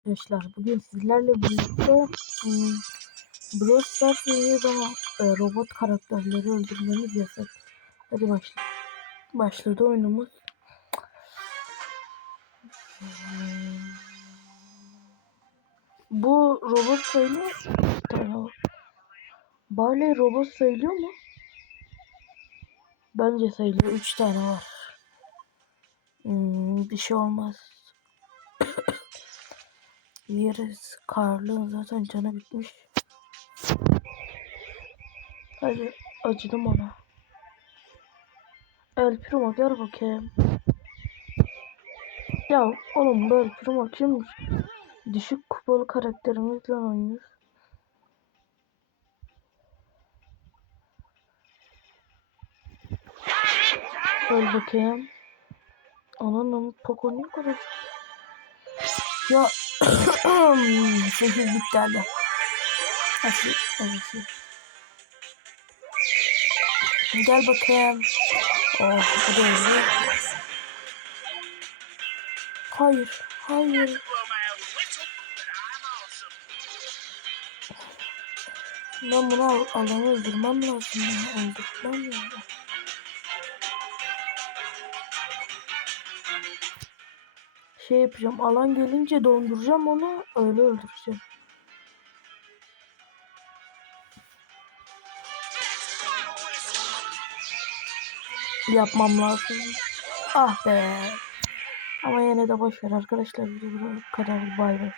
Arkadaşlar bugün sizlerle birlikte hmm, Brawl Stars oynuyoruz e, robot karakterleri öldürmemiz yasak. Hadi başla. Başladı oyunumuz. Hmm. Bu robot sayılıyor mu? Barley robot sayılıyor mu? Bence sayılıyor. 3 tane var. Hmm, bir şey olmaz. Yeriz. Karlı zaten canı bitmiş. Hadi acıdım ona. El Primo gel bakayım. Ya oğlum bu El Primo kimmiş? Düşük kupalı karakterimizle oynuyoruz. Öl bakayım. Ananın Poco niye kadar? Ya 8 bit geldi. Nasıl? Evet. Gel bakayım. Oh bu da öyle. Hayır. Hayır. Ben bunu al alanı öldürmem lazım. Öldürmem lazım. Şey yapacağım. Alan gelince donduracağım onu. Öyle öldüreceğim. Yapmam lazım. Ah be. Ama yine de boş ver arkadaşlar. Bu kadar bay bay.